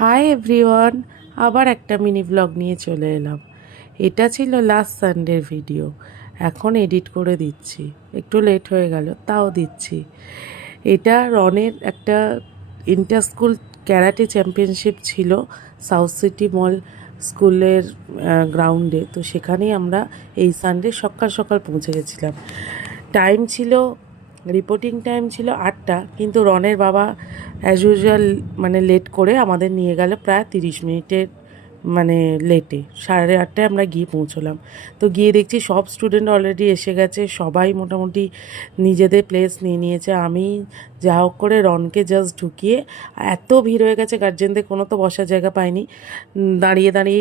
Hi everyone, আবার একটা mini blog নিয়ে চলে এলাম। এটা ছিল লাস্ট সানডের ভিডিও, এখন এডিট করে দিচ্ছি। একটু লেট হয়ে গেল, তাও দিচ্ছি। এটা রনের একটা ইন্টার স্কুল ক্যারাটে চ্যাম্পিয়নশিপ ছিল সাউথ সিটি মল স্কুলের গ্রাউন্ডে। তো সেখানেই আমরা এই সানডে সকাল সকাল পৌঁছে গেছিলাম। টাইম ছিল, রিপোর্টিং টাইম ছিল 8টা, কিন্তু রনের বাবা অ্যাজ ইউজুয়াল মানে লেট করে আমাদের নিয়ে গেল প্রায় 30 মিনিটের মানে লেটে। 8:30টায় আমরা গিয়ে পৌঁছলাম। তো গিয়ে দেখছি সব স্টুডেন্ট অলরেডি এসে গেছে, সবাই মোটামুটি নিজেদের প্লেস নিয়ে নিয়েছে। আমি যা হোক করে রনকে জাস্ট ঢুকিয়ে, এত ভিড় হয়ে গেছে গার্জেনদের, কোনো তো বসার জায়গা পাইনি। দাঁড়িয়ে দাঁড়িয়ে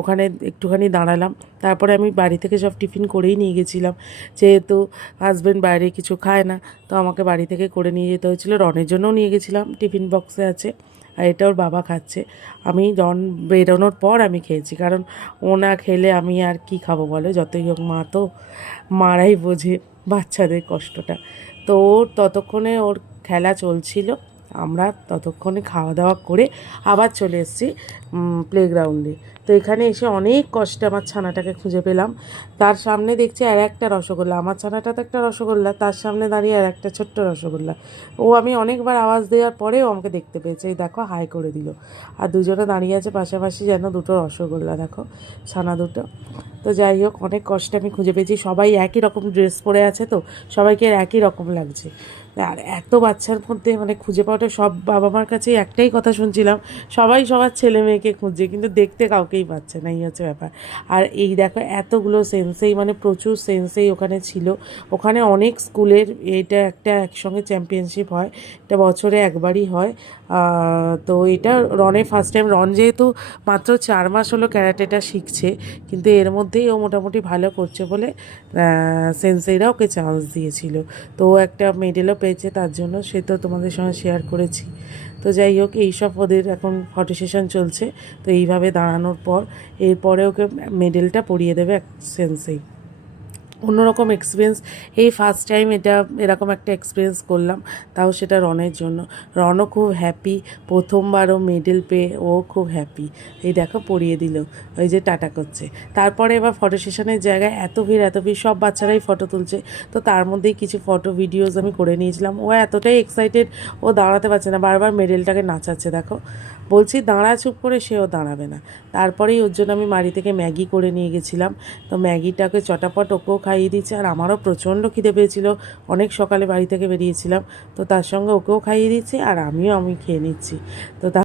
ওখানে একটুখানি দাঁড়ালাম। তারপরে আমি বাড়ি থেকে সব টিফিন করেই নিয়ে গেছিলাম, যেহেতু হাজব্যান্ড বাইরে কিছু খায় না, তো আমাকে বাড়ি থেকে করে নিয়ে যেতে হয়েছিল। রনের জন্যও নিয়ে গেছিলাম, টিফিন বক্সে আছে। আর এটা ওর বাবা খাচ্ছে, আমি রন বেরোনোর পর আমি খেয়েছি, কারণ ও না খেলে আমি আর কি খাবো বলো। যতই হোক মা তো, মারাই বোঝে বাচ্চাদের কষ্টটা। তো ওর ততক্ষণে ওর খেলা চলছিল, আমরা ততক্ষণে খাওয়া দাওয়া করে আবার চলে এসেছি প্লেগ্রাউন্ডে। তো এখানে এসে অনেক কষ্টে আমার ছানাটাকে খুঁজে পেলাম। তার সামনে দেখছি আর একটা রসগোল্লা, আমার ছানাটা তো একটা রসগোল্লা, তার সামনে দাঁড়িয়ে আর একটা ছোট্ট রসগোল্লা। ও আমি অনেকবার আওয়াজ দেওয়ার পরেও আমাকে দেখতে পেয়েছে, এই দেখো হাই করে দিল। আর দুজনে দাঁড়িয়ে আছে পাশাপাশি, যেন দুটো রসগোল্লা, দেখো ছানা দুটো। তো যাই হোক, অনেক কষ্টে আমি খুঁজে পেয়েছি। সবাই একই রকম ড্রেস পরে আছে, তো সবাইকে একই রকম লাগছে। আর এত বাচ্চার মধ্যে মানে খুঁজে পাওয়াটা, সব বাবা মার কাছে একটাই কথা শুনছিলাম, সবাই সবার ছেলে মেয়েকে খুঁজছে, কিন্তু দেখতে কাউকেই পাচ্ছে না, এই হচ্ছে ব্যাপার। আর এই দেখো এতগুলো সেন্সেই, মানে প্রচুর সেন্সেই ওখানে ছিল। ওখানে অনেক স্কুলের এটা একটা একসঙ্গে চ্যাম্পিয়নশিপ হয়, এটা বছরে একবারই হয়। তো এটা রনের ফার্স্ট টাইম। রন যেহেতু মাত্র 4 মাস হলো ক্যারাটেটা শিখছে, কিন্তু এর মধ্যেই ও মোটামুটি ভালো করছে বলে সেন্সেইরা ওকে চান্স দিয়েছিল। তো ও একটা মেডেলও পেয়েছে, তার জন্য সে তো তোমাদের সঙ্গে শেয়ার করেছি। তো যাই হোক, এইসব ওদের এখন ফটো সেশন চলছে। তো এইভাবে দাঁড়ানোর পর এরপরে ওকে মেডেলটা পরিয়ে দেবে এক সেন্সেই। অন্যরকম এক্সপিরিয়েন্স, এই ফার্স্ট টাইম এটা এরকম একটা এক্সপিরিয়েন্স করলাম, তাও সেটা রনের জন্য। রনও খুব হ্যাপি, প্রথমবারও মেডেল পেয়ে ও খুব হ্যাপি। এই দেখো পরিয়ে দিল, ওই যে টাটা করছে। তারপরে এবার ফটো সেশনের জায়গায় এত ভিড় এত ভিড়, সব বাচ্চারাই ফটো তুলছে। তো তার মধ্যেই কিছু ফটো ভিডিওস আমি করে নিয়েছিলাম। ও এতটাই এক্সাইটেড, ও দাঁড়াতে পারছে না, বারবার মেডেলটাকে নাচাচ্ছে। দেখো বলছি দাঁড়া, চুপ করে, সেও দাঁড়াবে না। তারপরেই ওর জন্য আমি বাড়ি থেকে ম্যাগি করে নিয়ে গেছিলাম। তো ম্যাগিটাকে চটাপট ওকেও খাইয়ে দিচ্ছে, আর আমারও প্রচণ্ড খিদে পেয়েছিল, অনেক সকালে বাড়ি থেকে বেরিয়েছিলাম। তো তার সঙ্গে ওকেও খাইয়ে দিচ্ছি, আর আমি খেয়ে নিচ্ছি। তো